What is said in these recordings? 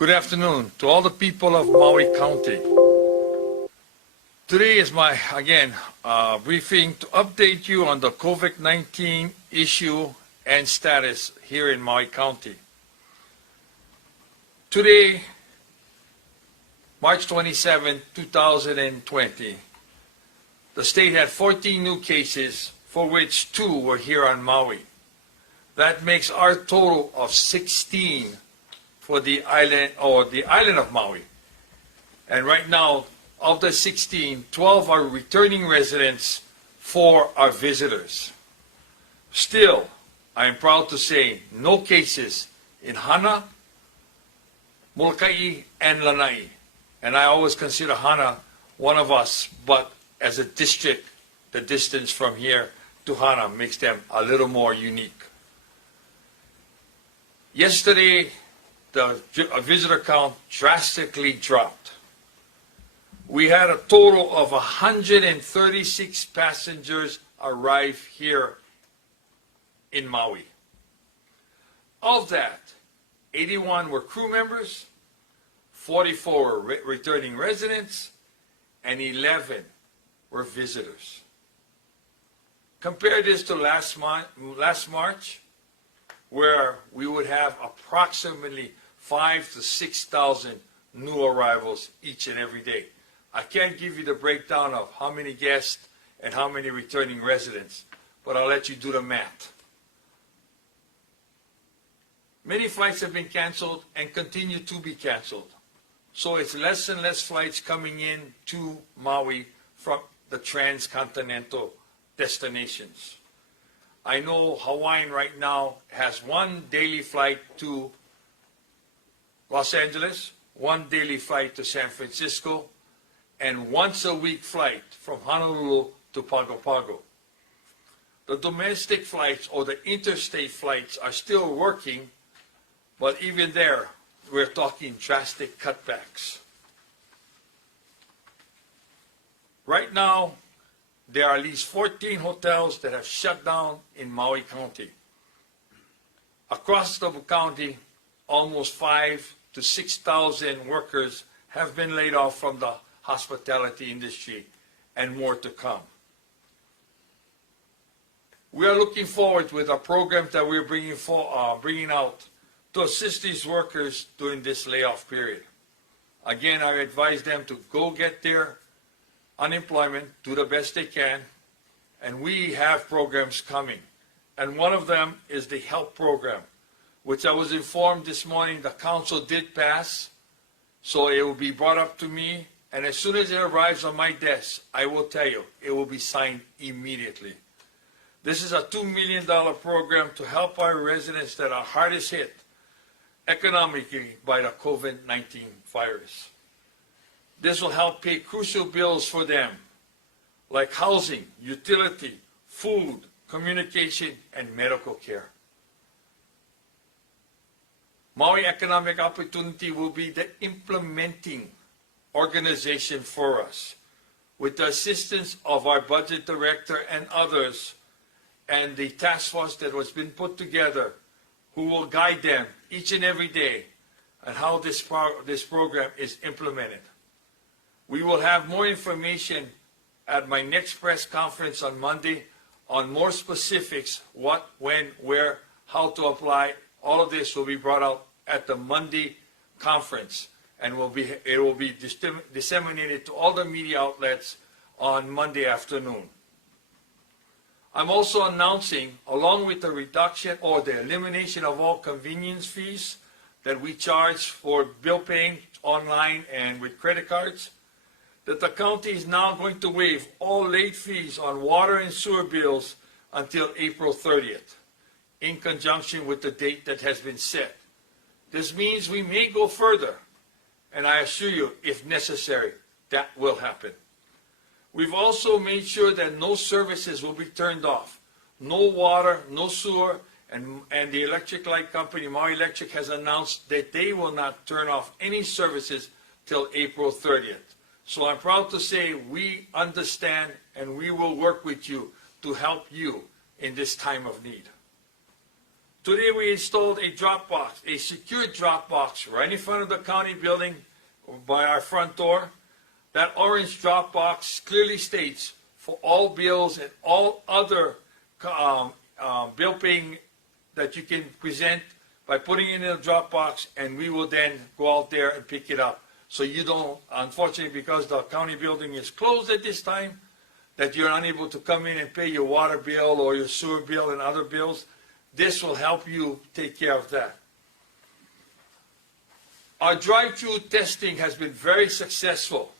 Good afternoon to all the people of Maui County. Today is my, again, briefing to update you on the COVID-19 issue and status here in Maui County. Today, March 27, 2020, the state had 14 new cases, for which 2 were here on Maui. That makes our total of 16 for the island, or the island of Maui. And right now, of the 16, 12 are returning residents, 4 are visitors. Still, I am proud to say no cases in Hana, Molokai, and Lanai. And I always consider Hana one of us, but as a district, the distance from here to Hana makes them a little more unique. Yesterday, the visitor count drastically dropped. We had a total of 136 passengers arrive here in Maui. Of that, 81 were crew members, 44 were returning residents, and 11 were visitors. Compare this to last March, where we would have approximately 5,000 to 6,000 new arrivals each and every day. I can't give you the breakdown of how many guests and how many returning residents, but I'll let you do the math. Many flights have been canceled and continue to be canceled. So it's less and less flights coming in to Maui from the transcontinental destinations. I know Hawaiian right now has 1 daily flight to Los Angeles, 1 daily flight to San Francisco, and once a week flight from Honolulu to Pago Pago. The domestic flights or the interstate flights are still working, but even there, we're talking drastic cutbacks. Right now, there are at least 14 hotels that have shut down in Maui County. Across the county, almost 5,000 to 6,000 workers have been laid off from the hospitality industry, and more to come. We are looking forward with a program that we're bringing out to assist these workers during this layoff period. Again, I advise them to go get their unemployment, do the best they can, and we have programs coming. And one of them is the HELP program, which I was informed this morning the council did pass, so it will be brought up to me, and as soon as it arrives on my desk, I will tell you, it will be signed immediately. This is a $2 million program to help our residents that are hardest hit economically by the COVID-19 virus. This will help pay crucial bills for them, like housing, utility, food, communication, and medical care. Maui Economic Opportunity will be the implementing organization for us, with the assistance of our budget director and others, and the task force that has been put together, who will guide them each and every day on how this program is implemented. We will have more information at my next press conference on Monday on more specifics, what, when, where, how to apply. All of this will be brought out at the Monday conference, and it will be disseminated to all the media outlets on Monday afternoon. I'm also announcing, along with the reduction or the elimination of all convenience fees that we charge for bill paying online and with credit cards, that the county is now going to waive all late fees on water and sewer bills until April 30th, in conjunction with the date that has been set. This means we may go further, and I assure you, if necessary, that will happen. We've also made sure that no services will be turned off. No water, no sewer, and the electric light company, Maui Electric, has announced that they will not turn off any services till April 30th. So I'm proud to say we understand and we will work with you to help you in this time of need. Today we installed a drop box, a secure drop box right in front of the county building by our front door. That orange drop box clearly states for all bills and all other bill paying that you can present by putting it in a drop box, and we will then go out there and pick it up. So you don't, unfortunately, because the county building is closed at this time, that you're unable to come in and pay your water bill or your sewer bill and other bills. This will help you take care of that. Our drive-through testing has been very successful.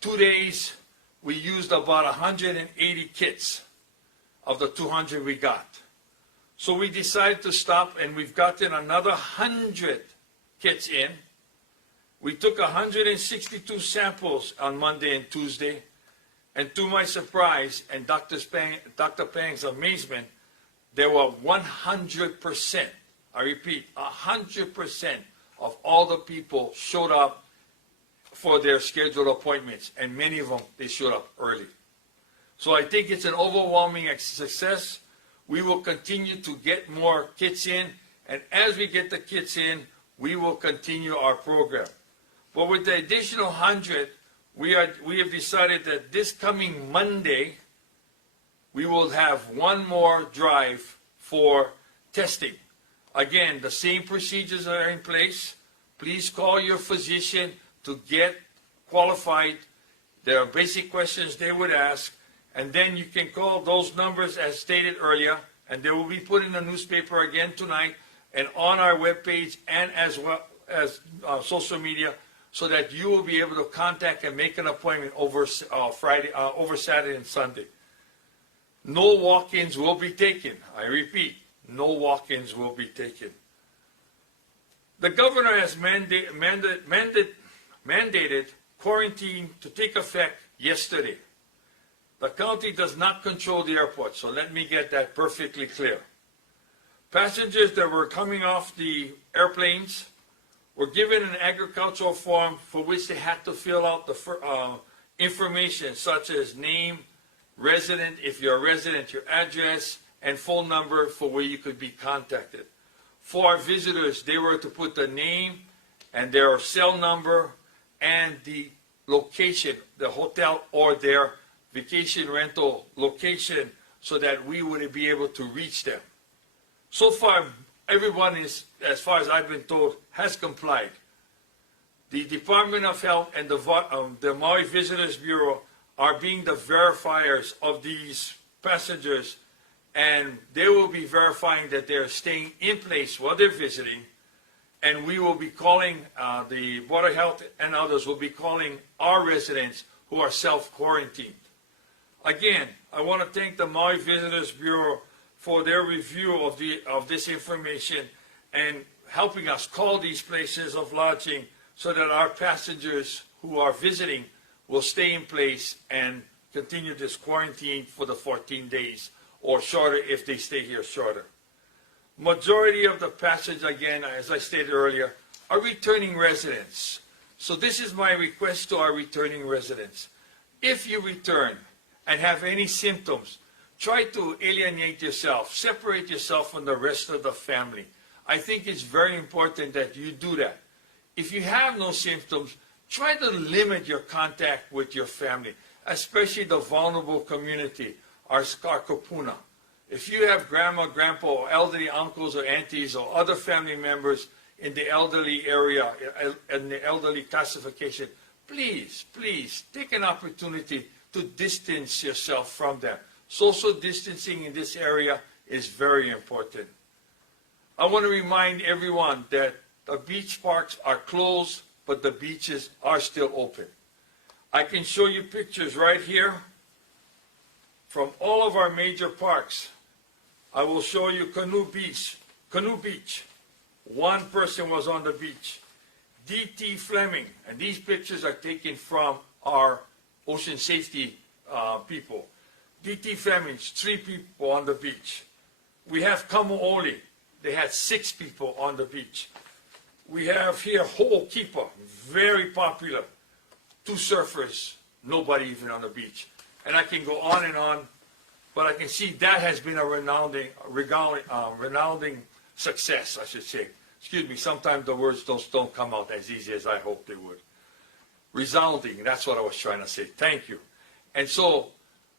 2 days, we used about 180 kits of the 200 we got. So we decided to stop, and we've gotten another 100 kits in. We took 162 samples on Monday and Tuesday, and to my surprise and Dr. Pang's amazement, there were 100%, I repeat, 100% of all the people showed up for their scheduled appointments, and many of them, they showed up early. So I think it's an overwhelming success. We will continue to get more kits in, and as we get the kits in, we will continue our program. But with the additional 100, we have decided that this coming Monday, we will have one more drive for testing. Again, the same procedures are in place. Please call your physician to get qualified. There are basic questions they would ask, and then you can call those numbers as stated earlier, and they will be put in the newspaper again tonight and on our webpage and as well as social media, so that you will be able to contact and make an appointment over Saturday and Sunday. No walk-ins will be taken. I repeat, no walk-ins will be taken. The governor has mandated quarantine to take effect yesterday. The county does not control the airport, so let me get that perfectly clear. Passengers that were coming off the airplanes were given an agricultural form for which they had to fill out the information such as name, resident, if you're a resident, your address, and phone number for where you could be contacted. For our visitors, they were to put the name and their cell number and the location, the hotel or their vacation rental location, so that we would be able to reach them. So far, everyone is, as far as I've been told, has complied. The Department of Health and the Maui Visitors Bureau are being the verifiers of these passengers, and they will be verifying that they're staying in place while they're visiting, and we will be calling, the Board of Health and others will be calling our residents who are self-quarantined. Again, I want to thank the Maui Visitors Bureau for their review of this information and helping us call these places of lodging so that our passengers who are visiting will stay in place and continue this quarantine for the 14 days or shorter if they stay here shorter. Majority of the passengers, again, as I stated earlier, are returning residents. So this is my request to our returning residents. If you return and have any symptoms, try to alienate yourself, separate yourself from the rest of the family. I think it's very important that you do that. If you have no symptoms, try to limit your contact with your family, especially the vulnerable community, our kapuna. If you have grandma, grandpa, or elderly uncles or aunties or other family members in the elderly area, in the elderly classification, please, please take an opportunity to distance yourself from them. Social distancing in this area is very important. I want to remind everyone that the beach parks are closed, but the beaches are still open. I can show you pictures right here from all of our major parks. I will show you Canoe Beach. One person was on the beach. D.T. Fleming, and these pictures are taken from our ocean safety people. D.T. Fleming's 3 people on the beach. We have Kamuoli. They had 6 people on the beach. We have here Ho'okipa, very popular. 2 surfers, nobody even on the beach. And I can go on and on, but I can see that has been a renowned success, I should say. Excuse me, sometimes the words don't come out as easy as I hoped they would. Resounding, that's what I was trying to say. Thank you. And so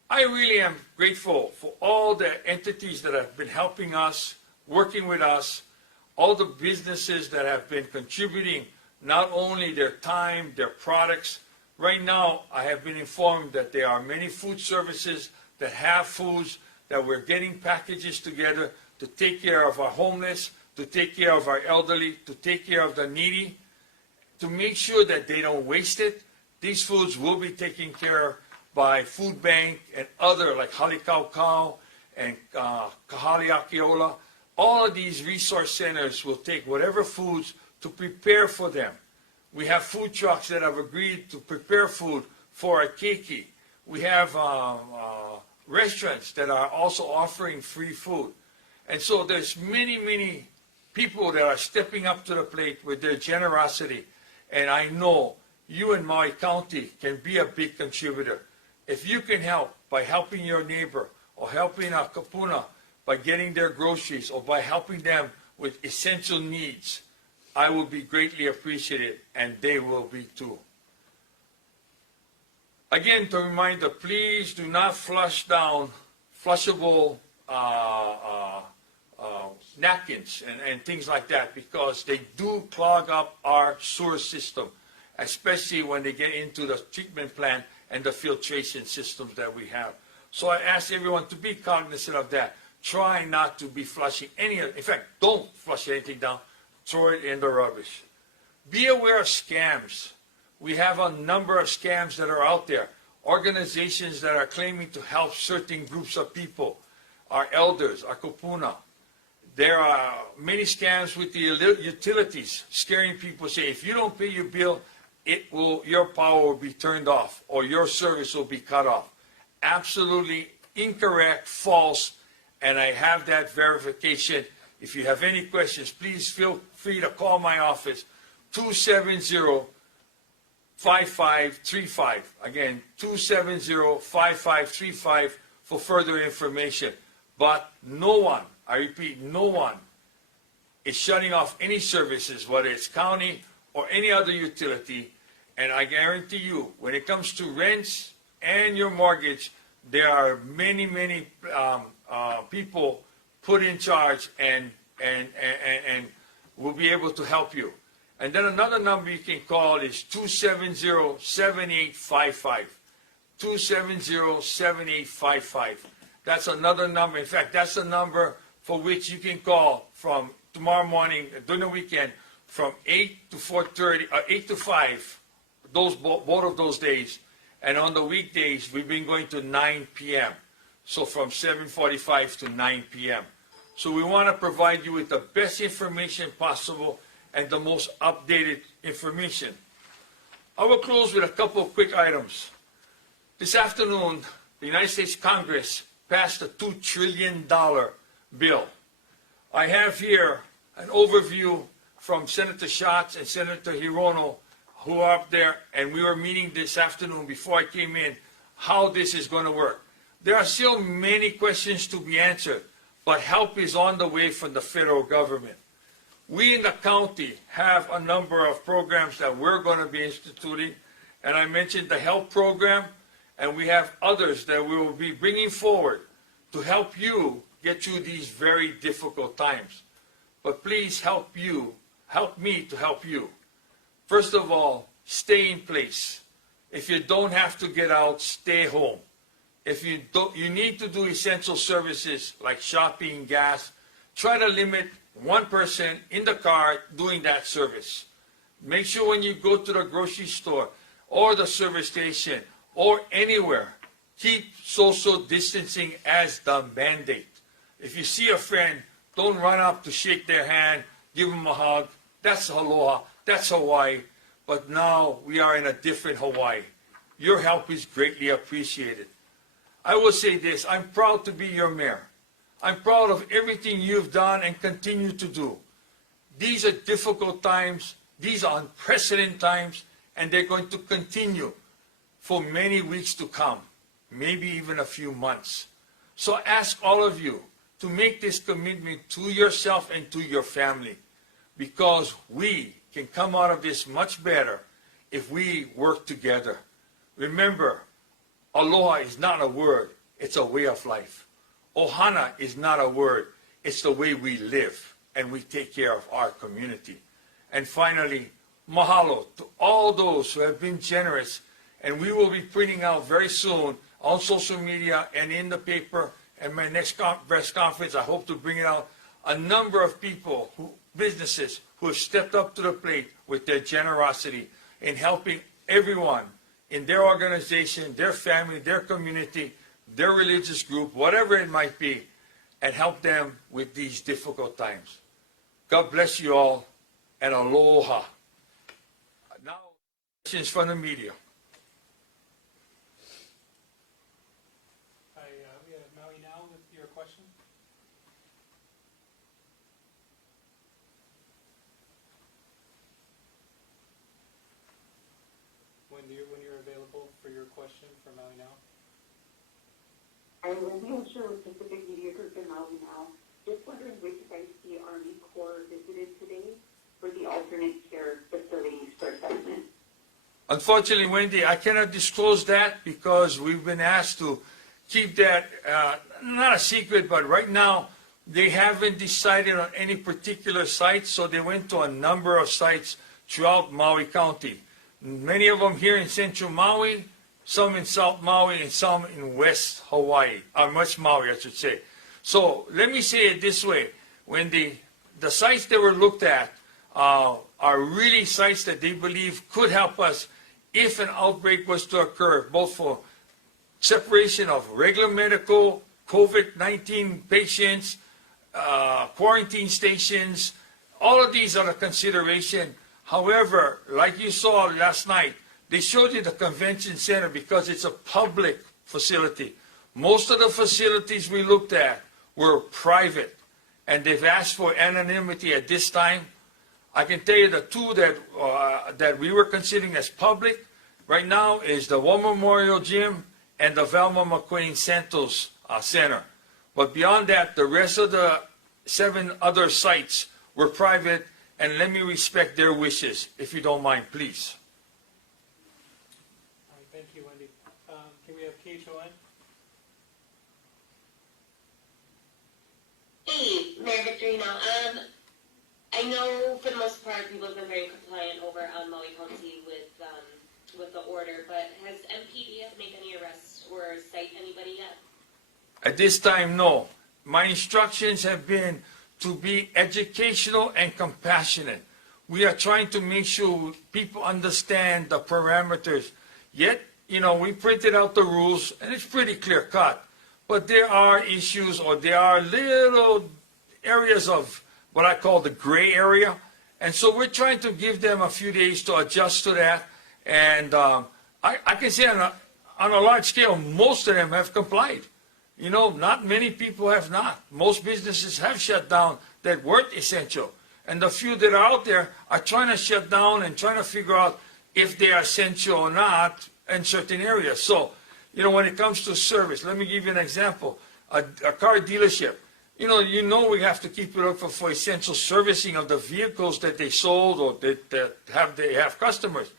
I really am grateful for all the entities that have been helping us, working with us, all the businesses that have been contributing not only their time, their products. Right now, I have been informed that there are many food services that have foods, that we're getting packages together to take care of our homeless, to take care of our elderly, to take care of the needy, to make sure that they don't waste it. These foods will be taken care of by Food Bank and other, like Halikaukau and Kahali Akiola. All of these resource centers will take whatever foods to prepare for them. We have food trucks that have agreed to prepare food for a keiki. We have restaurants that are also offering free food. And so there's many, many people that are stepping up to the plate with their generosity. And I know you in Maui County can be a big contributor. If you can help by helping your neighbor or helping a kapuna by getting their groceries or by helping them with essential needs, I will be greatly appreciated, and they will be too. Again, to remind you, please do not flush down flushable napkins and things like that, because they do clog up our sewer system, especially when they get into the treatment plant and the filtration systems that we have. So I ask everyone to be cognizant of that. Try not to be flushing any of it. In fact, don't flush anything down. Throw it in the rubbish. Be aware of scams. We have a number of scams that are out there. Organizations that are claiming to help certain groups of people, our elders, our kupuna. There are many scams with the utilities, scaring people, say, if you don't pay your bill, your power will be turned off or your service will be cut off. Absolutely incorrect, false, and I have that verification. If you have any questions, please feel free to call my office, 270-5535. Again, 270-5535 for further information. But no one, I repeat, no one is shutting off any services, whether it's county or any other utility. And I guarantee you, when it comes to rents and your mortgage, there are many, many people put in charge and will be able to help you. And then another number you can call is 270-7855. 270-7855. That's another number. In fact, that's the number for which you can call from tomorrow morning, during the weekend, from 8 to 4:30, 8 to 5, both of those days. And on the weekdays, we've been going to 9 p.m. So from 7:45 to 9 p.m. So we want to provide you with the best information possible and the most updated information. I will close with a couple of quick items. This afternoon, the United States Congress passed a $2 trillion bill. I have here an overview from Senator Schatz and Senator Hirono, who are up there, and we were meeting this afternoon before I came in, how this is going to work. There are still many questions to be answered, but help is on the way from the federal government. We in the county have a number of programs that we're going to be instituting, and I mentioned the health program, and we have others that we will be bringing forward to help you get through these very difficult times. But please help me to help you. First of all, stay in place. If you don't have to get out, stay home. If you need to do essential services like shopping, gas, try to limit one person in the car doing that service. Make sure when you go to the grocery store or the service station or anywhere, keep social distancing as the mandate. If you see a friend, don't run up to shake their hand, give them a hug. That's aloha, that's Hawaii. But now we are in a different Hawaii. Your help is greatly appreciated. I will say this, I'm proud to be your mayor. I'm proud of everything you've done and continue to do. These are difficult times, these are unprecedented times, and they're going to continue for many weeks to come, maybe even a few months. So I ask all of you to make this commitment to yourself and to your family, because we can come out of this much better if we work together. Remember, aloha is not a word, it's a way of life. Ohana is not a word, it's the way we live and we take care of our community. And finally, mahalo to all those who have been generous, and we will be printing out very soon on social media and in the paper, and my next press conference, I hope to bring it out, a number of people, businesses, who have stepped up to the plate with their generosity in helping everyone in their organization, their family, their community, their religious group, whatever it might be, and help them with these difficult times. God bless you all, and aloha. Now, questions from the media. Hi, we have Maui now with your question. When you're available for your question for Maui now. I wasn't sure with Pacific Media Group in Maui now. Just wondering which sites the Army Corps visited today for the alternate care facilities for assessment. Unfortunately, Wendy, I cannot disclose that because we've been asked to keep that not a secret, but right now they haven't decided on any particular sites, so they went to a number of sites throughout Maui County. Many of them here in Central Maui, some in South Maui, and some in West Hawaii, or West Maui, I should say. So let me say it this way: when the sites that were looked at are really sites that they believe could help us if an outbreak was to occur, both for separation of regular medical, COVID-19 patients, quarantine stations, all of these are a consideration. However, like you saw last night, they showed you the convention center because it's a public facility. Most of the facilities we looked at were private, and they've asked for anonymity at this time. I can tell you the two that we were considering as public right now is the War Memorial Gym and the Velma McQueen Santos Center. But beyond that, the rest of the 7 other sites were private, and let me respect their wishes, if you don't mind, please. All right, thank you, Wendy. Can we have KHON? Hey, Mayor Victorino. I know for the most part people have been very compliant over on Maui County with the order, but has MPDF made any arrests or cite anybody yet? At this time, no. My instructions have been to be educational and compassionate. We are trying to make sure people understand the parameters. Yet, we printed out the rules, and it's pretty clear cut. But there are issues, or there are little areas of what I call the gray area. And so we're trying to give them a few days to adjust to that. And I can say on a large scale, most of them have complied. Not many people have not. Most businesses have shut down that weren't essential. And the few that are out there are trying to shut down and trying to figure out if they are essential or not in certain areas. So, when it comes to service, let me give you an example. A car dealership, we have to keep it open for essential servicing of the vehicles that they sold or that they have customers.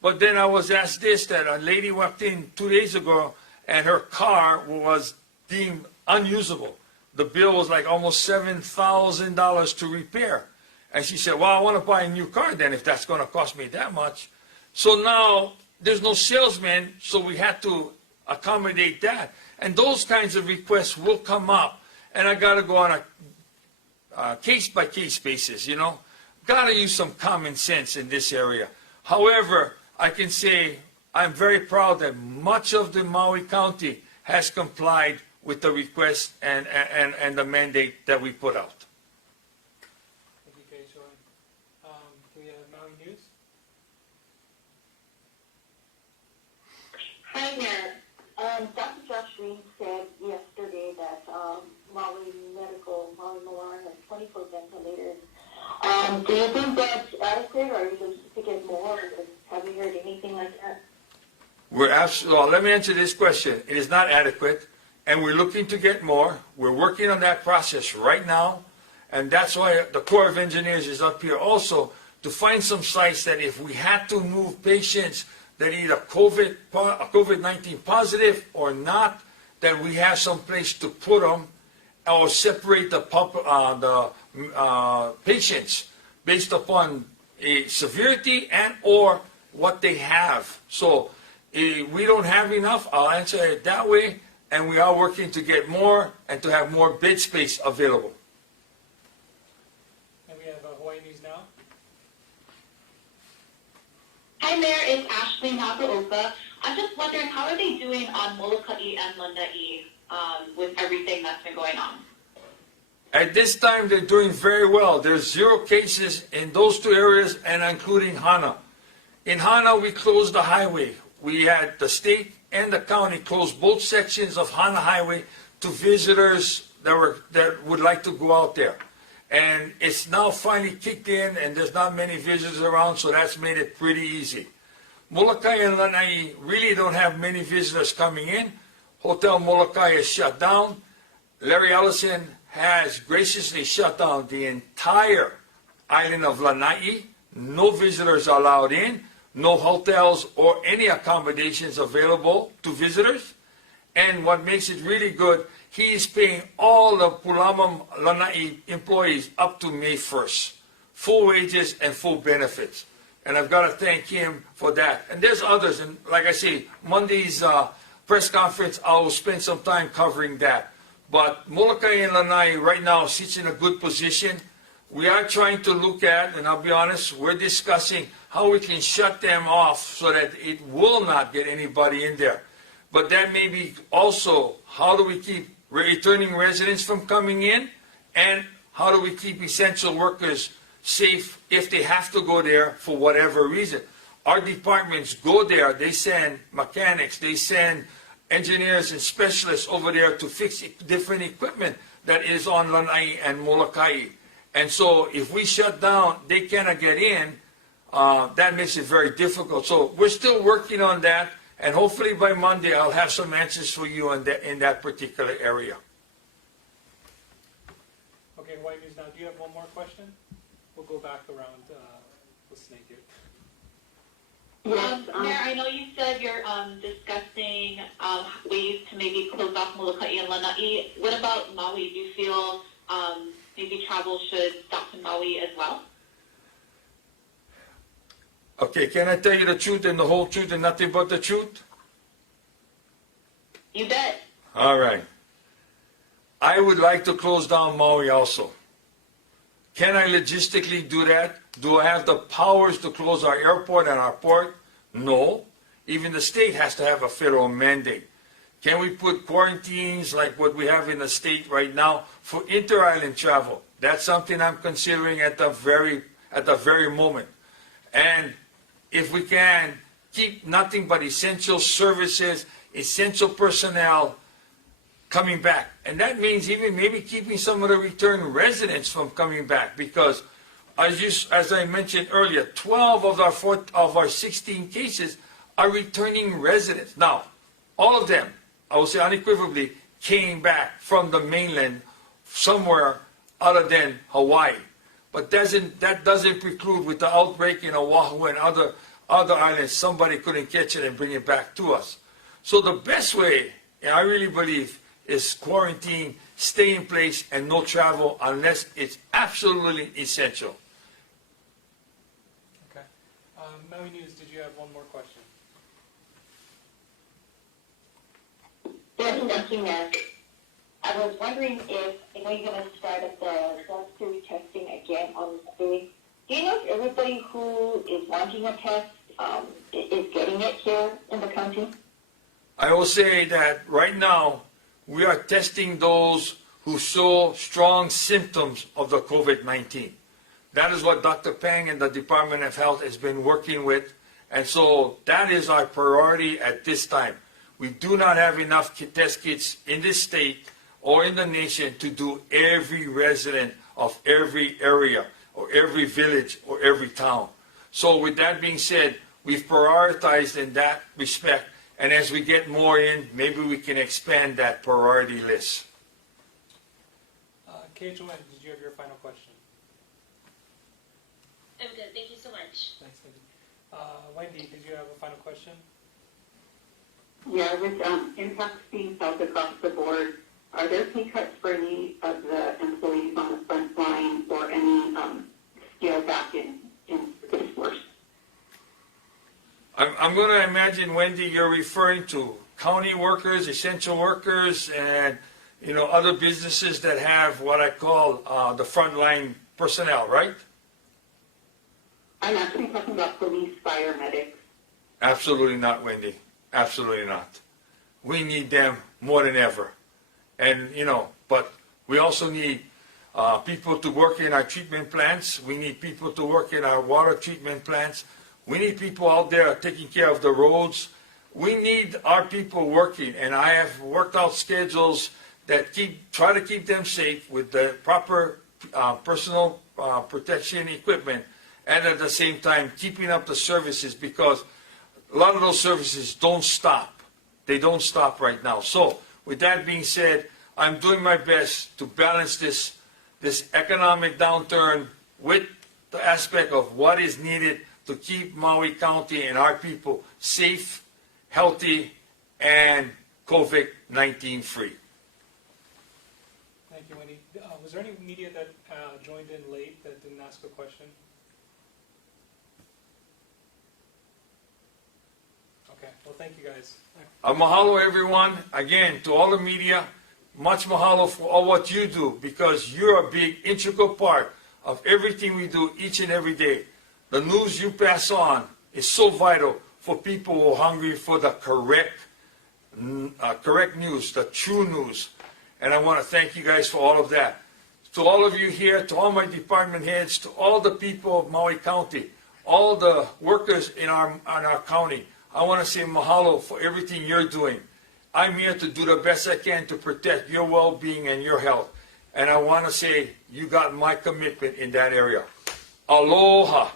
But then I was asked that a lady walked in 2 days ago and her car was deemed unusable. The bill was like almost $7,000 to repair. And she said, well, I want to buy a new car then if that's going to cost me that much. So now there's no salesman, so we had to accommodate that. And those kinds of requests will come up, and I got to go on a case-by-case basis, Got to use some common sense in this area. However, I can say I'm very proud that much of the Maui County has complied with the request and the mandate that we put out. Thank you, KHON. Can we have Maui News? Hi there. Dr. Josh Reed said yesterday that Maui Milan has 24 ventilators. Do you think that's adequate, or are you going to get more? Have you heard anything like that? Let me answer this question. It is not adequate. and we're looking to get more. We're working on that process right now, and that's why the Corps of Engineers is up here also to find some sites that if we had to move patients that either COVID-19 positive or not, that we have some place to put them or separate the patients based upon a severity and or what they have. So we don't have enough, I'll answer it that way, and we are working to get more and to have more bed space available. And we have Hawaii News Now. Hi, Mayor. It's Ashley Nakaoka. I'm just wondering, how are they doing on Molokai and Lanai with everything that's been going on? At this time, they're doing very well. There's 0 cases in those 2 areas, and including Hana. In Hana, we closed the highway. We had the state and the county close both sections of Hana Highway to visitors that would like to go out there. And it's now finally kicked in, and there's not many visitors around, so that's made it pretty easy. Molokai and Lanai really don't have many visitors coming in. Hotel Molokai is shut down. Larry Ellison has graciously shut down the entire island of Lanai. No visitors allowed in, no hotels or any accommodations available to visitors. And what makes it really good, he is paying all the Pulamam Lanai employees up to May 1st. Full wages and full benefits. And I've got to thank him for that. And there's others, and like I say, Monday's press conference, I will spend some time covering that. But Molokai and Lanai right now sits in a good position. We are trying to look at, and I'll be honest, we're discussing how we can shut them off so that it will not get anybody in there. But that may be also, how do we keep returning residents from coming in? And how do we keep essential workers safe if they have to go there for whatever reason? Our departments go there, they send mechanics, they send engineers and specialists over there to fix different equipment that is on Lanai and Molokai. And so if we shut down, they cannot get in, that makes it very difficult. So we're still working on that, and hopefully by Monday I'll have some answers for you in that particular area. Okay, Hawaii News Now. Do you have one more question? We'll go back around the snake here. Yes, Mayor, I know you said you're discussing ways to maybe close off Molokai and Lanai. What about Maui? Do you feel maybe travel should stop to Maui as well? Okay, can I tell you the truth and the whole truth and nothing but the truth? You bet. All right. I would like to close down Maui also. Can I logistically do that? Do I have the powers to close our airport and our port? No. Even the state has to have a federal mandate. Can we put quarantines like what we have in the state right now for inter-island travel? That's something I'm considering at the very moment. And if we can keep nothing but essential services, essential personnel coming back. And that means even maybe keeping some of the return residents from coming back, because as I mentioned earlier, 12 of our 16 cases are returning residents. Now, all of them, I will say unequivocally, came back from the mainland somewhere other than Hawaii. But that doesn't preclude with the outbreak in Oahu and other islands, somebody couldn't catch it and bring it back to us. So the best way, and I really believe, is quarantine, stay in place, and no travel unless it's absolutely essential. Okay. Maui News, did you have one more question? yes, thank you, Mayor. I was wondering if, I know you're going to start up the drive-through testing again on Monday. Do you know if everybody who is wanting a test is getting it here in the county? I will say that right now, we are testing those who show strong symptoms of the COVID-19. That is what Dr. Peng and the Department of Health has been working with. And so that is our priority at this time. We do not have enough test kits in this state or in the nation to do every resident of every area or every village or every town. So with that being said, we've prioritized in that respect, And as we get more in, maybe we can expand that priority list. KHON, did you have your final question? I'm good. Thank you so much. Thanks, Wendy. Wendy, did you have a final question? Yeah, with impacts being felt across the board, are there pay cuts for any of the employees on the front line or any scale back in this force? I'm going to imagine, Wendy, you're referring to county workers, essential workers, and other businesses that have what I call the frontline personnel, right? I'm actually talking about police, fire, medics. Absolutely not, Wendy. Absolutely not. We need them more than ever. And, but we also need people to work in our treatment plants. We need people to work in our water treatment plants. We need people out there taking care of the roads. We need our people working, and I have worked out schedules that try to keep them safe with the proper personal protection equipment, and at the same time keeping up the services, because a lot of those services don't stop. They don't stop right now. So with that being said, I'm doing my best to balance this economic downturn with the aspect of what is needed to keep Maui County and our people safe, healthy, and COVID-19 free. Thank you, Wendy. Was there any media that joined in late that didn't ask a question? Okay, well, thank you guys. Mahalo, everyone. Again, to all the media, much mahalo for all what you do, because you're a big, integral part of everything we do each and every day. The news you pass on is so vital for people who are hungry for the correct news, the true news. And I want to thank you guys for all of that. To all of you here, to all my department heads, to all the people of Maui County, all the workers in our county, I want to say mahalo for everything you're doing. I'm here to do the best I can to protect your well-being and your health. And I want to say you got my commitment in that area. Aloha.